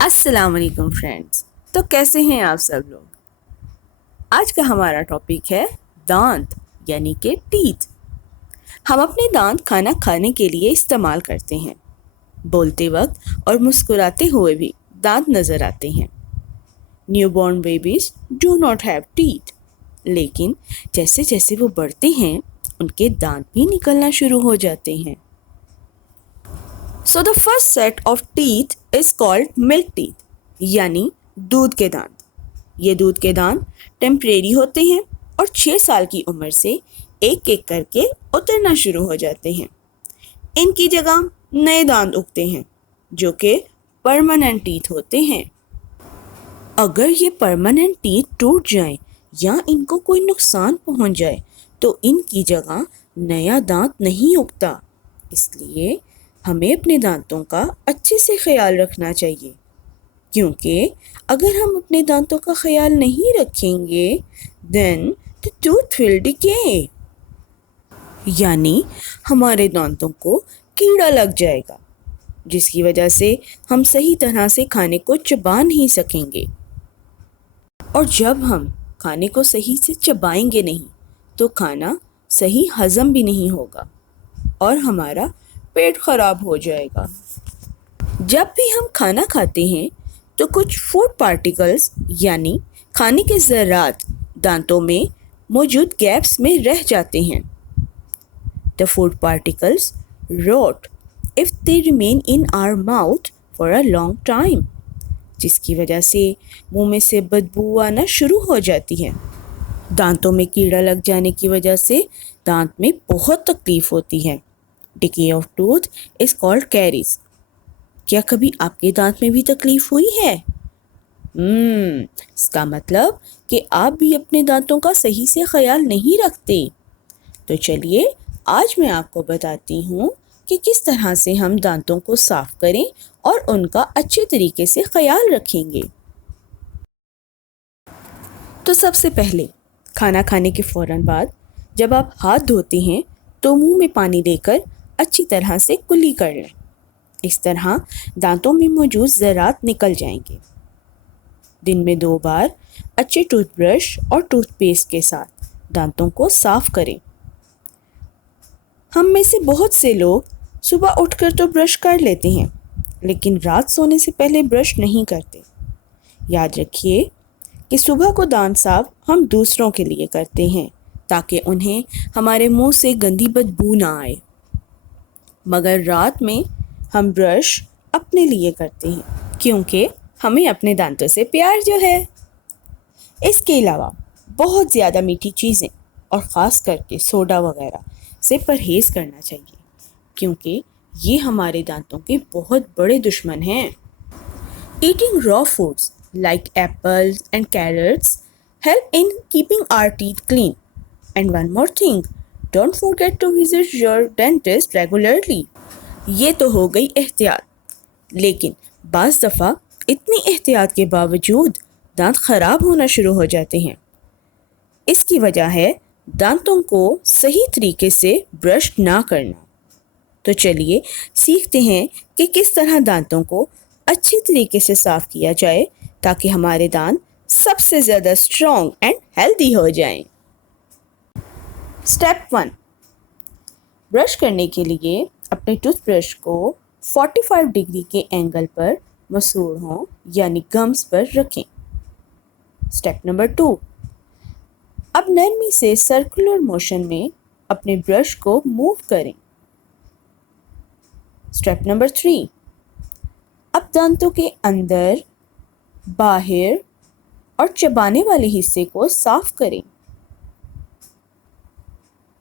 السلام علیکم فرینڈز، تو کیسے ہیں آپ سب لوگ؟ آج کا ہمارا ٹاپک ہے دانت یعنی کہ ٹیتھ۔ ہم اپنے دانت کھانا کھانے کے لیے استعمال کرتے ہیں۔ بولتے وقت اور مسکراتے ہوئے بھی دانت نظر آتے ہیں۔ New born babies do not have teeth, لیکن جیسے جیسے وہ بڑھتے ہیں ان کے دانت بھی نکلنا شروع ہو جاتے ہیں۔ So the first set of teeth is called milk teeth یعنی دودھ کے دانت۔ یہ دودھ کے دانت ٹیمپریری ہوتے ہیں اور 6 سال کی عمر سے ایک ایک کر کے اترنا شروع ہو جاتے ہیں۔ ان کی جگہ نئے دانت اگتے ہیں جو کہ پرماننٹ ٹیتھ ہوتے ہیں۔ اگر یہ پرماننٹ ٹیتھ ٹوٹ جائیں یا ان کو کوئی نقصان پہنچ جائے تو ان کی جگہ نیا دانت نہیں اگتا۔ اس لیے ہمیں اپنے دانتوں کا اچھے سے خیال رکھنا چاہیے، کیونکہ اگر ہم اپنے دانتوں کا خیال نہیں رکھیں گے then the tooth will decay یعنی ہمارے دانتوں کو کیڑا لگ جائے گا، جس کی وجہ سے ہم صحیح طرح سے کھانے کو چبا نہیں سکیں گے، اور جب ہم کھانے کو صحیح سے چبائیں گے نہیں تو کھانا صحیح ہضم بھی نہیں ہوگا اور ہمارا پیٹ خراب ہو جائے گا۔ جب بھی ہم کھانا کھاتے ہیں تو کچھ فوڈ پارٹیکلز یعنی کھانے کے ذرات دانتوں میں موجود گیپس میں رہ جاتے ہیں۔ The food particles rot if they remain in our mouth for a long time جس کی وجہ سے منہ میں سے بدبو آنا شروع ہو جاتی ہے۔ دانتوں میں کیڑا لگ جانے کی وجہ سے دانت میں بہت تکلیف ہوتی ہے۔ Decay of tooth is called caries۔ کیا کبھی آپ کے دانت میں بھی تکلیف ہوئی ہے؟ اس کا مطلب کہ آپ بھی اپنے دانتوں کا صحیح سے خیال نہیں رکھتے۔ تو چلیے آج میں آپ کو بتاتی ہوں کہ کس طرح سے ہم دانتوں کو صاف کریں اور ان کا اچھے طریقے سے خیال رکھیں گے۔ تو سب سے پہلے کھانا کھانے کے فوراً بعد جب آپ ہاتھ دھوتے ہیں تو منہ میں پانی لے کر اچھی طرح سے کلی کر لیں۔ اس طرح دانتوں میں موجود ذرات نکل جائیں گے۔ دن میں 2 بار اچھے ٹوتھ برش اور ٹوتھ پیسٹ کے ساتھ دانتوں کو صاف کریں۔ ہم میں سے بہت سے لوگ صبح اٹھ کر تو برش کر لیتے ہیں لیکن رات سونے سے پہلے برش نہیں کرتے۔ یاد رکھیے کہ صبح کو دانت صاف ہم دوسروں کے لیے کرتے ہیں تاکہ انہیں ہمارے منہ سے گندی بدبو نہ آئے، مگر رات میں ہم برش اپنے لیے کرتے ہیں کیونکہ ہمیں اپنے دانتوں سے پیار جو ہے۔ اس کے علاوہ بہت زیادہ میٹھی چیزیں اور خاص کر کے سوڈا وغیرہ سے پرہیز کرنا چاہیے کیونکہ یہ ہمارے دانتوں کے بہت بڑے دشمن ہیں۔ Eating raw foods like apples and carrots help in keeping our teeth clean. And one more thing, don't forget to visit your dentist regularly. یہ تو ہو گئی احتیاط، لیکن بعض دفعہ اتنی احتیاط کے باوجود دانت خراب ہونا شروع ہو جاتے ہیں۔ اس کی وجہ ہے دانتوں کو صحیح طریقے سے برش نہ کرنا۔ تو چلیے سیکھتے ہیں کہ کس طرح دانتوں کو اچھے طریقے سے صاف کیا جائے تاکہ ہمارے دانت سب سے زیادہ اسٹرانگ اینڈ ہیلدی ہو جائیں۔ اسٹیپ 1، برش کرنے کے لیے اپنے ٹوتھ برش کو 45 ڈگری کے اینگل پر مسوڑ ہوں یعنی گمز پر رکھیں۔ اسٹیپ نمبر 2، اب نرمی سے سرکولر موشن میں اپنے برش کو موو کریں۔ اسٹیپ نمبر 3، اب دانتوں کے اندر، باہر اور چبانے والے حصے کو صاف کریں۔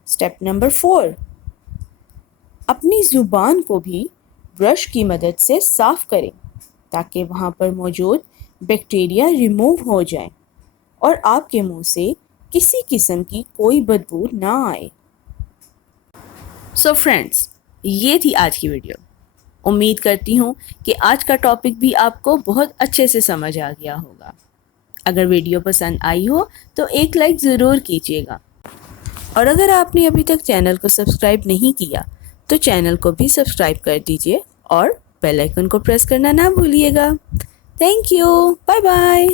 اسٹیپ نمبر 4، اپنی زبان کو بھی برش کی مدد سے صاف کریں تاکہ وہاں پر موجود بیکٹیریا ریموو ہو جائیں اور آپ کے منہ سے کسی قسم کی کوئی بدبو نہ آئے۔ سو فرینڈز، یہ تھی آج کی ویڈیو۔ امید کرتی ہوں کہ آج کا ٹاپک بھی آپ کو بہت اچھے سے سمجھ آ گیا ہوگا۔ اگر ویڈیو پسند آئی ہو تو ایک لائک ضرور کیجیے گا، اور اگر آپ نے ابھی تک چینل کو سبسکرائب نہیں کیا تو چینل کو بھی سبسکرائب کر دیجیے اور بیل آئیکن کو پریس کرنا نہ بھولیے گا۔ Thank you, bye bye.